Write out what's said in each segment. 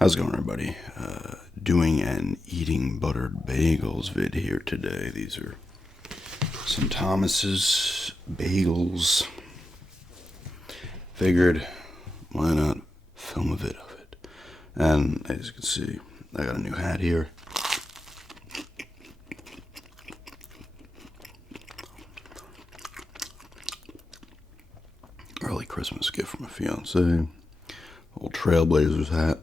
How's it going, everybody? Doing an eating buttered bagels vid here today. These are some Thomas's bagels. Figured, why not film a vid of it? And as you can see, I got a new hat here. Early Christmas gift from a fiance. Old Trailblazers hat.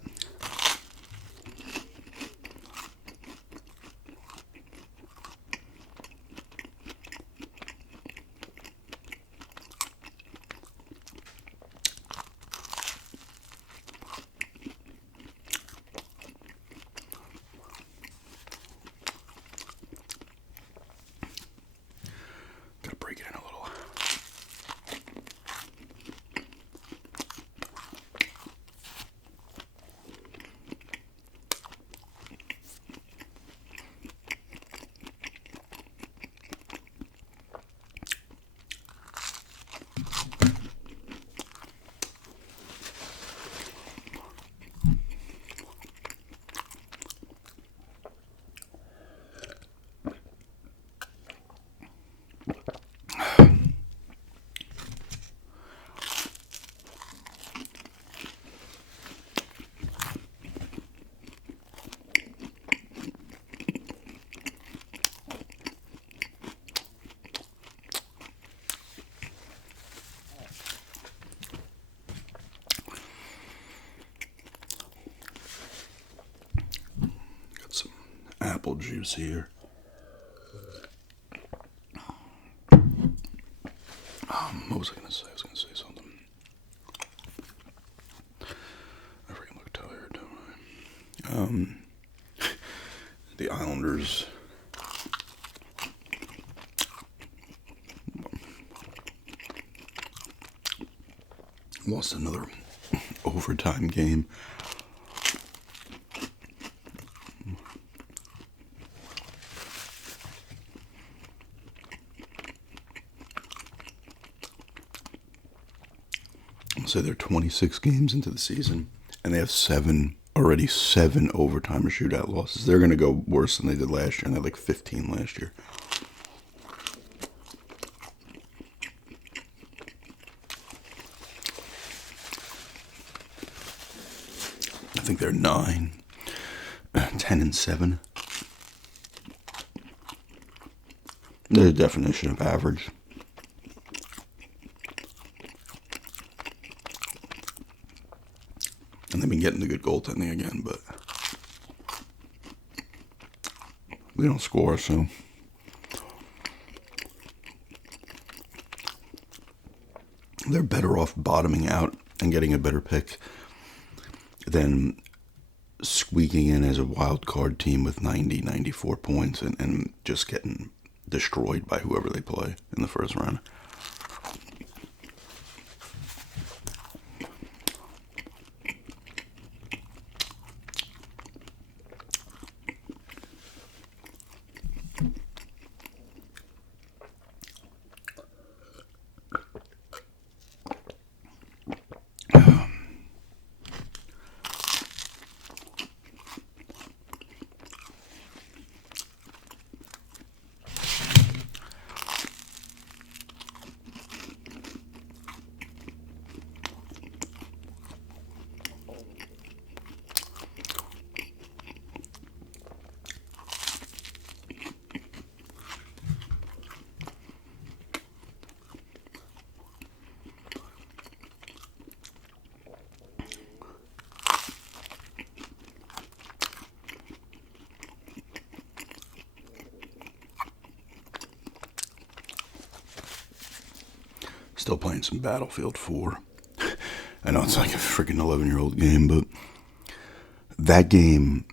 Gotta break it in a little. Got some apple juice here. What was I gonna say? I was gonna say something. I freaking look tired, don't I? The Islanders lost another overtime game. So they're 26 games into the season, and they have already seven overtime or shootout losses. They're going to go worse than they did last year, and they had like 15 last year. I think they're 9, 10 and 7. They're the definition of average. And they've been getting the good goaltending again, but we don't score, so they're better off bottoming out and getting a better pick than squeaking in as a wild card team with 90, 94 points and just getting destroyed by whoever they play in the first round. Still playing some Battlefield 4. I know it's like a freaking 11-year-old game, but that game,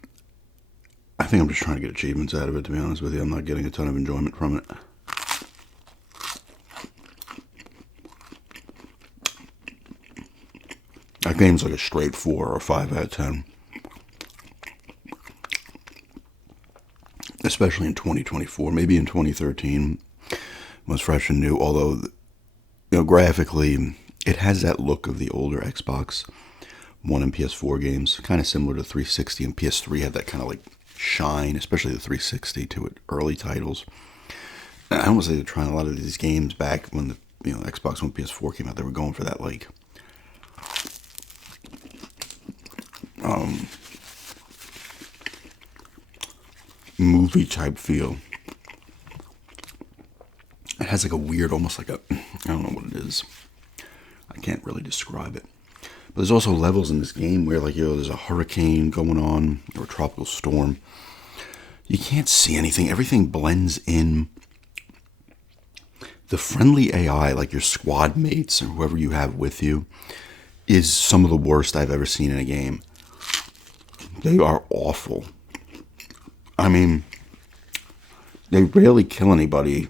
I think I'm just trying to get achievements out of it, to be honest with you. I'm not getting a ton of enjoyment from it. That game's like a straight 4 or 5 out of 10. Especially in 2024, maybe in 2013, was fresh and new, although graphically, it has that look of the older Xbox, one in PS4 games, kind of similar to 360, and PS3 had that kind of like shine, especially the 360 to it, early titles. And I almost say they're trying a lot of these games back when the Xbox One PS4 came out. They were going for that like movie type feel. It has like a weird, almost like I don't know what it is. I can't really describe it. But there's also levels in this game where like, there's a hurricane going on or a tropical storm. You can't see anything. Everything blends in. The friendly AI, like your squad mates or whoever you have with you, is some of the worst I've ever seen in a game. They are awful. I mean, they rarely kill anybody.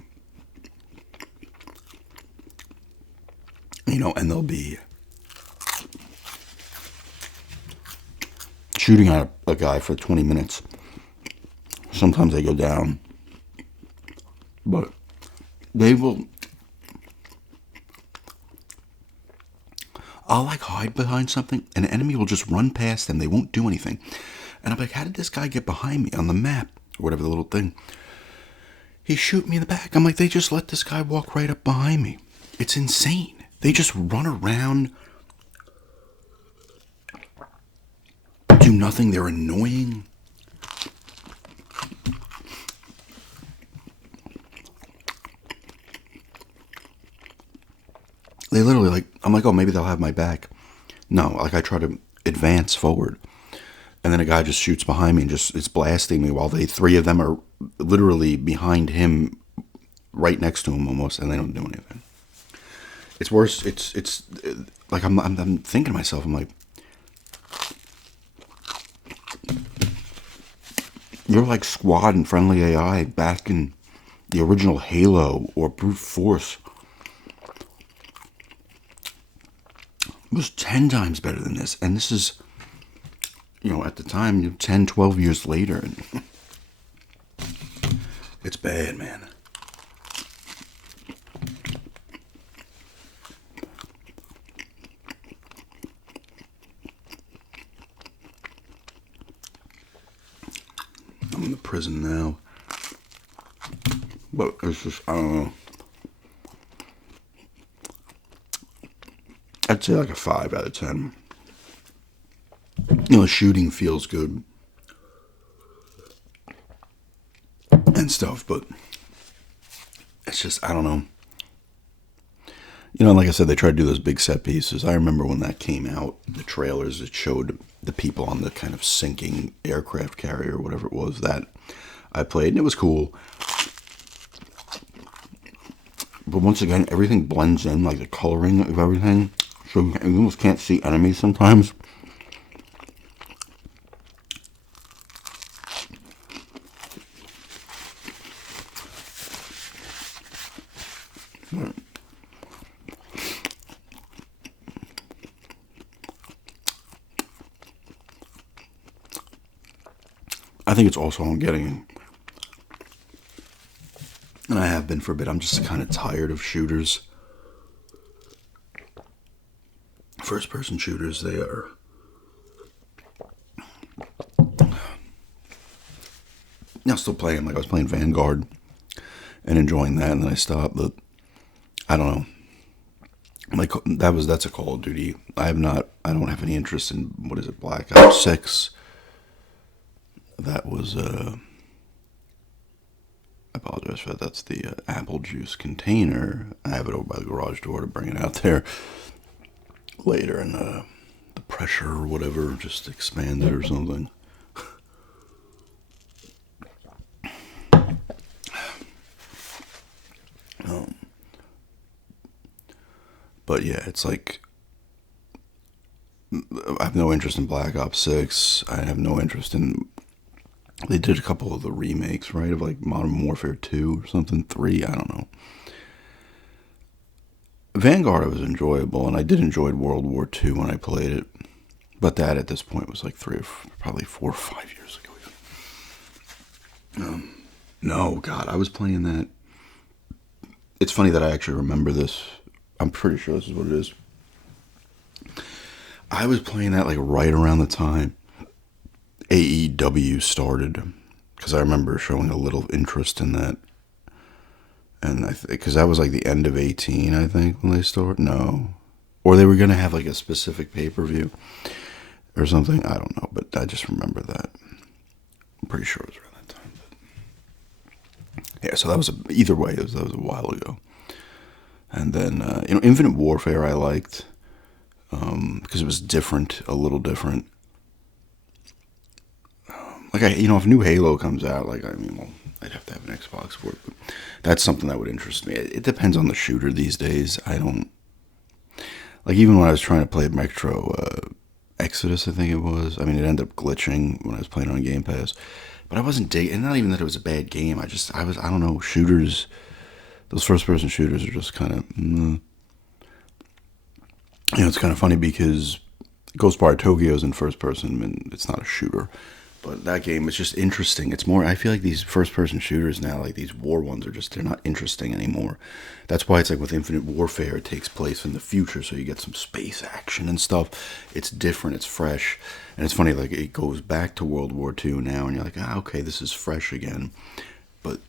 And they'll be shooting at a guy for 20 minutes. Sometimes they go down. But they will... I'll like hide behind something, and an enemy will just run past them. They won't do anything. And I'm like, how did this guy get behind me on the map? Or whatever the little thing. He shoot me in the back. I'm like, they just let this guy walk right up behind me. It's insane. They just run around, do nothing. They're annoying. They literally like, I'm like, oh, maybe they'll have my back. No, like I try to advance forward. And then a guy just shoots behind me and just is blasting me while three of them are literally behind him, right next to him almost, and they don't do anything. It's worse. It's like I'm thinking to myself. I'm like, you're like Squad and Friendly AI back in the original Halo or Brute Force. It was 10 times better than this, and this is, at the time, 10, 12 years later, and it's bad, man. I'm in the prison now. But it's just, I don't know. I'd say like a 5 out of 10. The shooting feels good. And stuff, but it's just, I don't know. Like I said, they tried to do those big set pieces. I remember when that came out, the trailers, it showed the people on the kind of sinking aircraft carrier, whatever it was, that I played, and it was cool. But once again, everything blends in, like the coloring of everything, so you almost can't see enemies sometimes. I think it's also I'm getting, and I have been for a bit, I'm just kind of tired of shooters. First-person shooters, they are... Now still playing, like I was playing Vanguard and enjoying that, and then I stopped, but I don't know. Like, that's a Call of Duty. I don't have any interest in, what is it, Black Ops 6. That was, I apologize for that. That's the apple juice container. I have it over by the garage door to bring it out there later, and the pressure or whatever just expanded or something. But yeah, it's like, I have no interest in Black Ops 6. I have no interest in... They did a couple of the remakes, right? Of like Modern Warfare 2 or something. 3, I don't know. Vanguard was enjoyable, and I did enjoy World War II when I played it. But that at this point was like probably 4 or 5 years ago. No, God, I was playing that. It's funny that I actually remember this. I'm pretty sure this is what it is. I was playing that like right around the time AEW started, because I remember showing a little interest in that, and because that was like the end of 18, I think, when they started. No, or they were gonna have like a specific pay-per-view or something. I don't know, but I just remember that. I'm pretty sure it was around that time. But yeah, so that was either way. That was a while ago. And then Infinite Warfare I liked, because it was different, a little different. Like if new Halo comes out, like well, I'd have to have an Xbox for it. But that's something that would interest me. It depends on the shooter these days. I don't like, even when I was trying to play Metro Exodus, I think it was. I mean, it ended up glitching when I was playing on Game Pass, but I wasn't digging. And not even that it was a bad game. I don't know, shooters. Those first person shooters are just kind of. It's kind of funny because Ghostwire Tokyo is in first person and it's not a shooter. But that game is just interesting. It's more, I feel like these first person shooters now, like these war ones, they're not interesting anymore. That's why it's like with Infinite Warfare, it takes place in the future, so you get some space action and stuff. It's different, it's fresh. And it's funny, like it goes back to World War II now, and you're like, okay, this is fresh again. But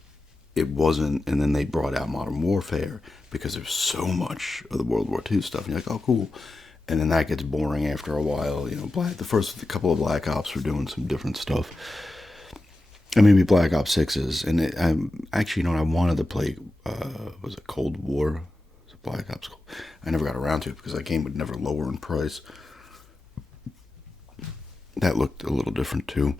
it wasn't, and then they brought out Modern Warfare because there's so much of the World War II stuff, and you're like, oh, cool. And then that gets boring after a while. The first couple of Black Ops were doing some different stuff. And maybe Black Ops 6s. And I'm actually, I wanted to play, was it Cold War? Was it Black Ops? I never got around to it because that game would never lower in price. That looked a little different too.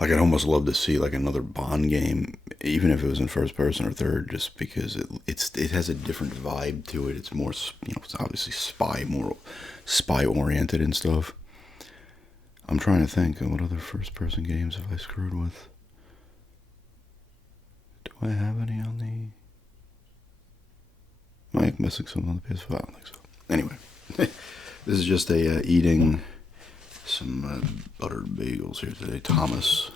Like, I'd almost love to see like another Bond game, even if it was in first person or third, just because it has a different vibe to it. It's more, it's obviously more spy oriented and stuff. I'm trying to think of what other first person games have I screwed with. Do I have any on the? Am I missing something on the PS5? I don't think so. Anyway, this is just a eating some buttered bagels here today, Thomas.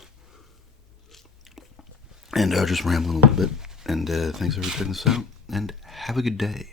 And just rambling a little bit. And thanks for checking this out. And have a good day.